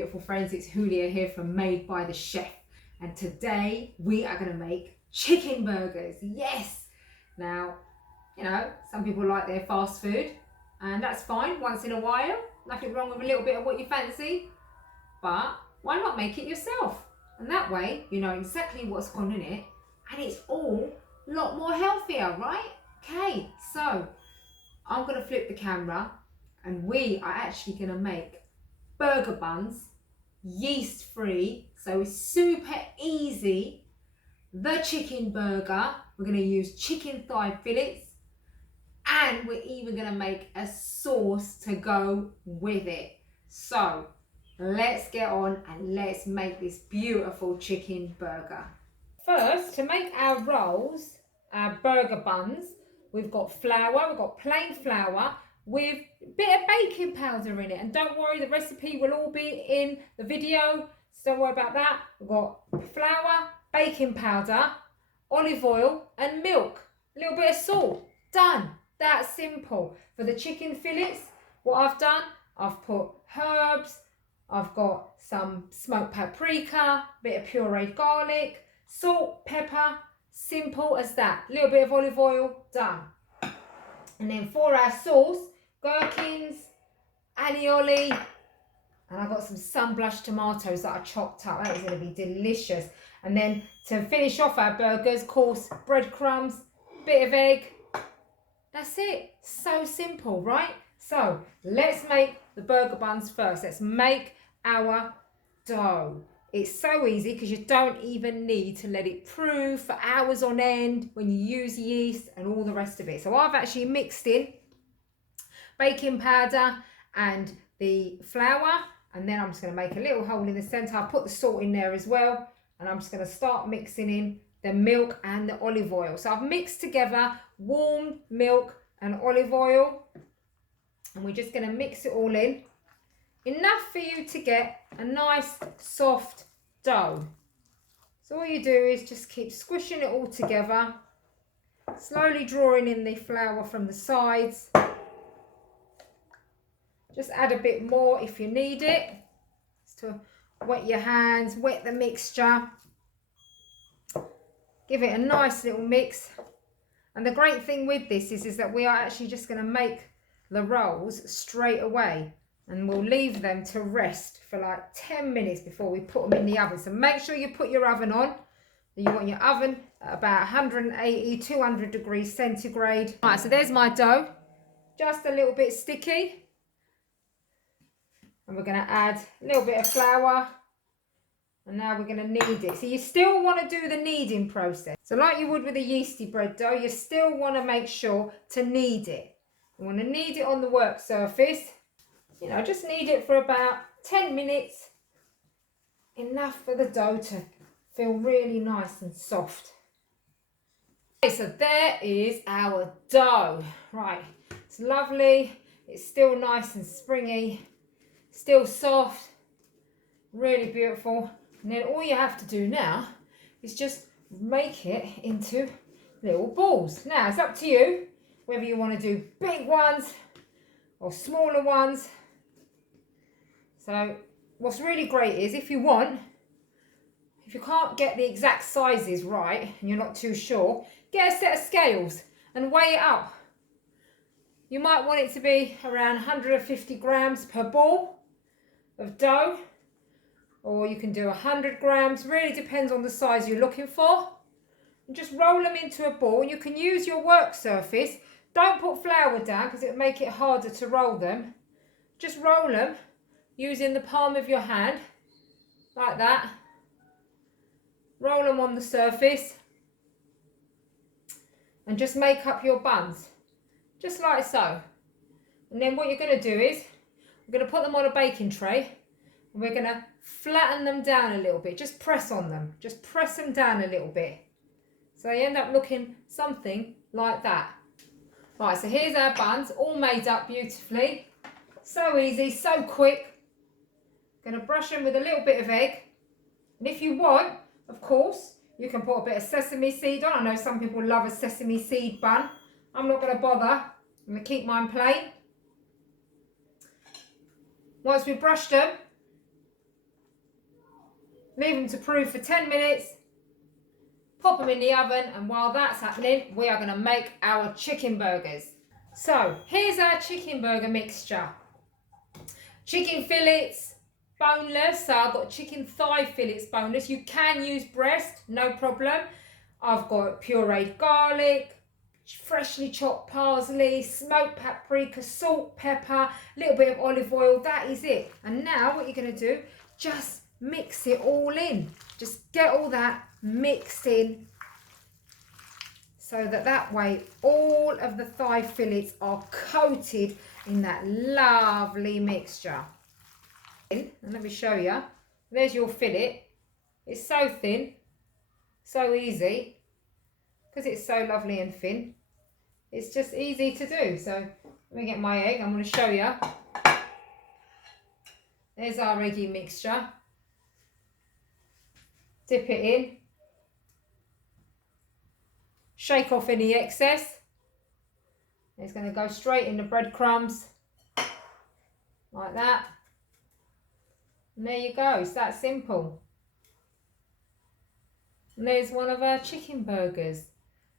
beautiful friends, it's Julia here from Made by the Chef, and today we are going to make chicken burgers. Yes! Now, you know, some people like their fast food, and that's fine once in a while. Nothing wrong with a little bit of what you fancy, but why not make it yourself? And that way you know exactly what's gone in it, and it's all a lot more healthier, right? Okay, so I'm going to flip the camera, and we are actually going to make burger buns, yeast free, so it's super easy. The chicken burger, we're going to use chicken thigh fillets, and we're even going to make a sauce to go with it. So let's get on and let's make this beautiful chicken burger. First, to make our rolls, our burger buns, we've got flour, we've got plain flour with a bit of baking powder in it. And don't worry, the recipe will all be in the video, so don't worry about that. We've got flour, baking powder, olive oil and milk, a little bit of salt. Done. That's simple. For the chicken fillets, what I've done, I've put herbs, I've got some smoked paprika, a bit of pureed garlic, salt, pepper, simple as that. A little bit of olive oil, done. And then for our sauce, gherkins, alioli, and I've got some sun-blushed tomatoes that I chopped up. That is going to be delicious. And then to finish off our burgers, of course, breadcrumbs, bit of egg. That's it. So simple, right? So let's make the burger buns first. Let's make our dough. It's so easy because you don't even need to let it prove for hours on end when you use yeast and all the rest of it. So I've actually mixed in baking powder and the flour, and then I'm just going to make a little hole in the center. I'll put the salt in there as well, and I'm just going to start mixing in the milk and the olive oil. So I've mixed together warm milk and olive oil, and we're just going to mix it all in. Enough for you to get a nice soft dough. So all you do is just keep squishing it all together, slowly drawing in the flour from the sides. Just add a bit more if you need it, just to wet your hands, wet the mixture. Give it a nice little mix. And the great thing with this is that we are actually just going to make the rolls straight away, and we'll leave them to rest for like 10 minutes before we put them in the oven. So make sure you put your oven on. You want your oven at about 180, 200 degrees centigrade. All right, so there's my dough, just a little bit sticky. And we're going to add a little bit of flour. And now we're going to knead it. So you still want to do the kneading process. So like you would with a yeasty bread dough, you still want to make sure to knead it. You want to knead it on the work surface. You know, just knead it for about 10 minutes. Enough for the dough to feel really nice and soft. Okay, so there is our dough. Right, it's lovely. It's still nice and springy. Still soft. Really beautiful. And then all you have to do now is just make it into little balls. Now, it's up to you whether you want to do big ones or smaller ones. So what's really great is if you can't get the exact sizes right and you're not too sure, get a set of scales and weigh it up. You might want it to be around 150 grams per ball of dough, or you can do 100 grams, really depends on the size you're looking for. And just roll them into a ball. You can use your work surface. Don't put flour down because it'll make it harder to roll them. Just roll them using the palm of your hand, like that. Roll them on the surface and just make up your buns, just like so. And then what you're going to do is, we're going to put them on a baking tray, and we're going to flatten them down a little bit. Just press on them. Just press them down a little bit. So they end up looking something like that. Right, so here's our buns, all made up beautifully. So easy, so quick. Going to brush them with a little bit of egg. And if you want, of course, you can put a bit of sesame seed on. I know some people love a sesame seed bun. I'm not going to bother. I'm going to keep mine plain. Once we've brushed them, leave them to proof for 10 minutes, pop them in the oven, and while that's happening, we are going to make our chicken burgers. So here's our chicken burger mixture. Chicken fillets, boneless, so I've got chicken thigh fillets boneless. You can use breast, no problem. I've got pureed garlic, freshly chopped parsley, smoked paprika, salt, pepper, a little bit of olive oil. That is it. And now what you're going to do, just mix it all in. Just get all that mixed in so that way all of the thigh fillets are coated in that lovely mixture. And let me show you. There's your fillet. It's so thin, so easy, because it's so lovely and thin. It's just easy to do. So let me get my egg. I'm going to show you. There's our eggy mixture. Dip it in. Shake off any excess. It's going to go straight in the breadcrumbs. Like that. And there you go. It's that simple. And there's one of our chicken burgers.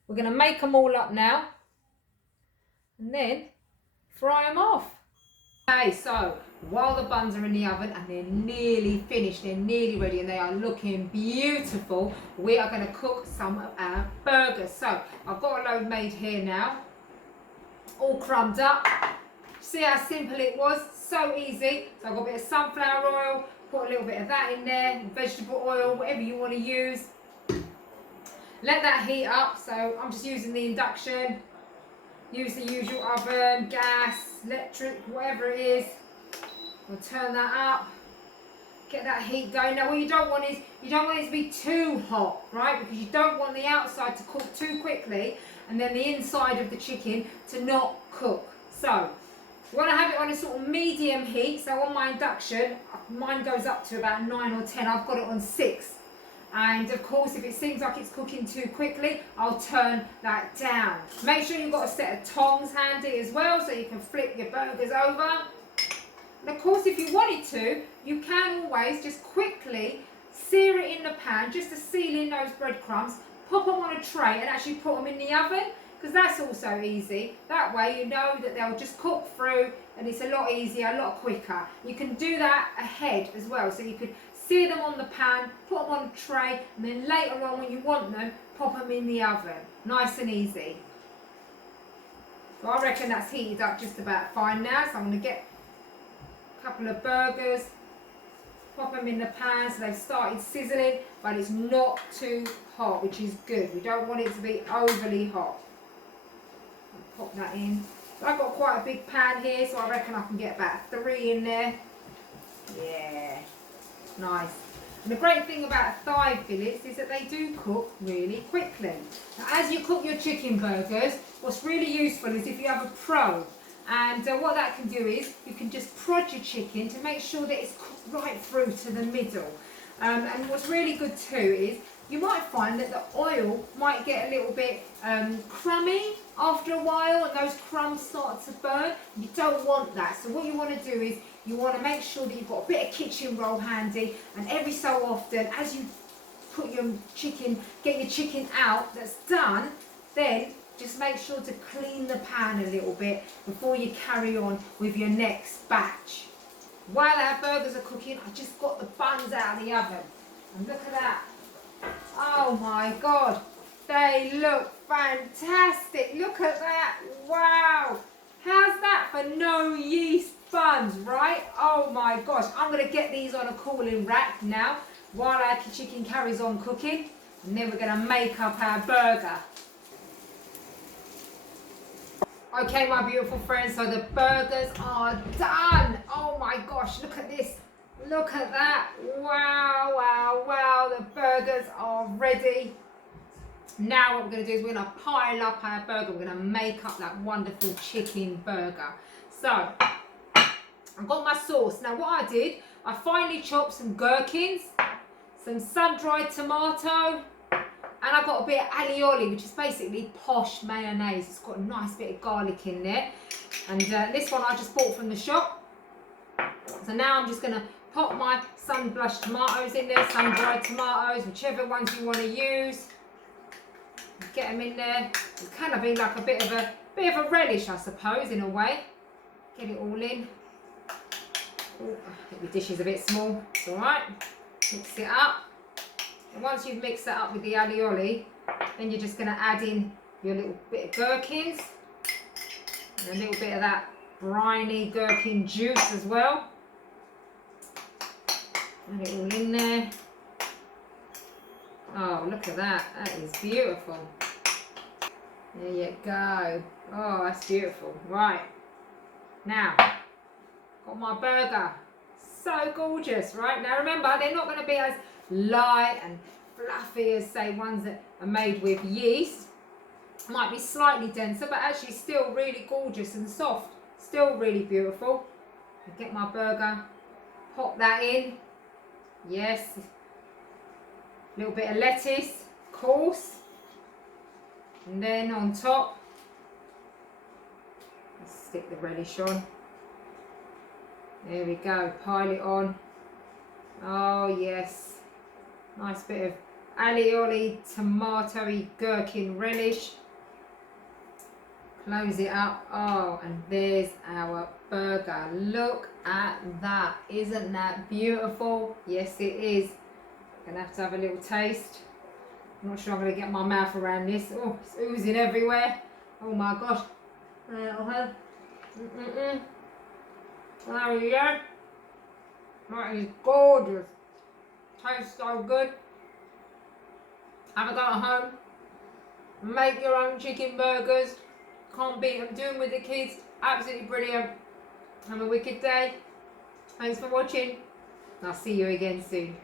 We're going to make them all up now. And then fry them off. Okay, so while the buns are in the oven and they're nearly finished, they're nearly ready and they are looking beautiful, we are going to cook some of our burgers. So I've got a load made here now, all crumbed up. See how simple it was? So easy. So I've got a bit of sunflower oil, put a little bit of that in there, vegetable oil, whatever you want to use. Let that heat up. So I'm just using the induction. Use the usual oven, gas, electric, whatever it is. We'll turn that up. Get that heat going. Now what you don't want is, you don't want it to be too hot, right? Because you don't want the outside to cook too quickly and then the inside of the chicken to not cook. So you want to have it on a sort of medium heat. So on my induction, mine goes up to about 9 or 10. I've got it on 6. And of course, if it seems like it's cooking too quickly, I'll turn that down. Make sure you've got a set of tongs handy as well, so you can flip your burgers over. And of course, if you wanted to, you can always just quickly sear it in the pan, just to seal in those breadcrumbs, pop them on a tray and actually put them in the oven, because that's also easy. That way you know that they'll just cook through and it's a lot easier, a lot quicker. You can do that ahead as well, so you could sear them on the pan, put them on a tray, and then later on when you want them, pop them in the oven. Nice and easy. So I reckon that's heated up just about fine now. So I'm going to get a couple of burgers, pop them in the pan so they've started sizzling, but it's not too hot, which is good. We don't want it to be overly hot. I'll pop that in. So I've got quite a big pan here, so I reckon I can get about 3 in there. Yeah. Nice. And the great thing about thigh fillets is that they do cook really quickly. Now, as you cook your chicken burgers, what's really useful is if you have a probe, and what that can do is you can just prod your chicken to make sure that it's cooked right through to the middle. And what's really good too is you might find that the oil might get a little bit crummy after a while, and those crumbs start to burn. You don't want that. So what you want to do is you want to make sure that you've got a bit of kitchen roll handy, and every so often as you put your chicken, get your chicken out that's done, then just make sure to clean the pan a little bit before you carry on with your next batch. While our burgers are cooking, I just got the buns out of the oven. And look at that. Oh my God. They look fantastic. Look at that. Wow. How's that for no yeast buns, right? Oh my gosh. I'm going to get these on a cooling rack now while our chicken carries on cooking. And then we're going to make up our burger. Okay, my beautiful friends, so the burgers are done. Oh my gosh, look at this. Look at that. Wow, wow, wow. The burgers are ready. Now what we're going to do is we're going to pile up our burger. We're going to make up that wonderful chicken burger. So, I've got my sauce. Now what I did, I finely chopped some gherkins, some sun-dried tomato, and I've got a bit of alioli, which is basically posh mayonnaise. It's got a nice bit of garlic in there. And this one I just bought from the shop. So now I'm just going to pop my sun-blushed tomatoes in there, sun-dried tomatoes, whichever ones you want to use. Get them in there. It's kind of like a bit of a relish, I suppose, in a way. Get it all in. Oh, I think the dish is a bit small. It's all right. Mix it up. And once you've mixed that up with the alioli, then you're just going to add in your little bit of gherkins and a little bit of that briny gherkin juice as well. Add it all in there. Oh, look at that. That is beautiful. There you go. Oh, that's beautiful. Right. Now, got my burger. So gorgeous, right? Now remember, they're not going to be as light and fluffy as, say, ones that are made with yeast. Might be slightly denser, but actually still really gorgeous and soft. Still really beautiful. I get my burger, pop that in. Yes. A little bit of lettuce, of course. And then on top, let's stick the relish on. There we go, pile it on. Oh yes. Nice bit of alioli, tomatoey, gherkin relish. Close it up. Oh, and there's our burger. Look at that. Isn't that beautiful? Yes, it is. Gonna have to have a little taste. I'm not sure I'm gonna get my mouth around this. Oh, it's oozing everywhere. Oh my gosh. There we go. That is gorgeous. Tastes so good. Have a go at home. Make your own chicken burgers. Can't beat them. Do them with the kids. Absolutely brilliant. Have a wicked day. Thanks for watching. I'll see you again soon.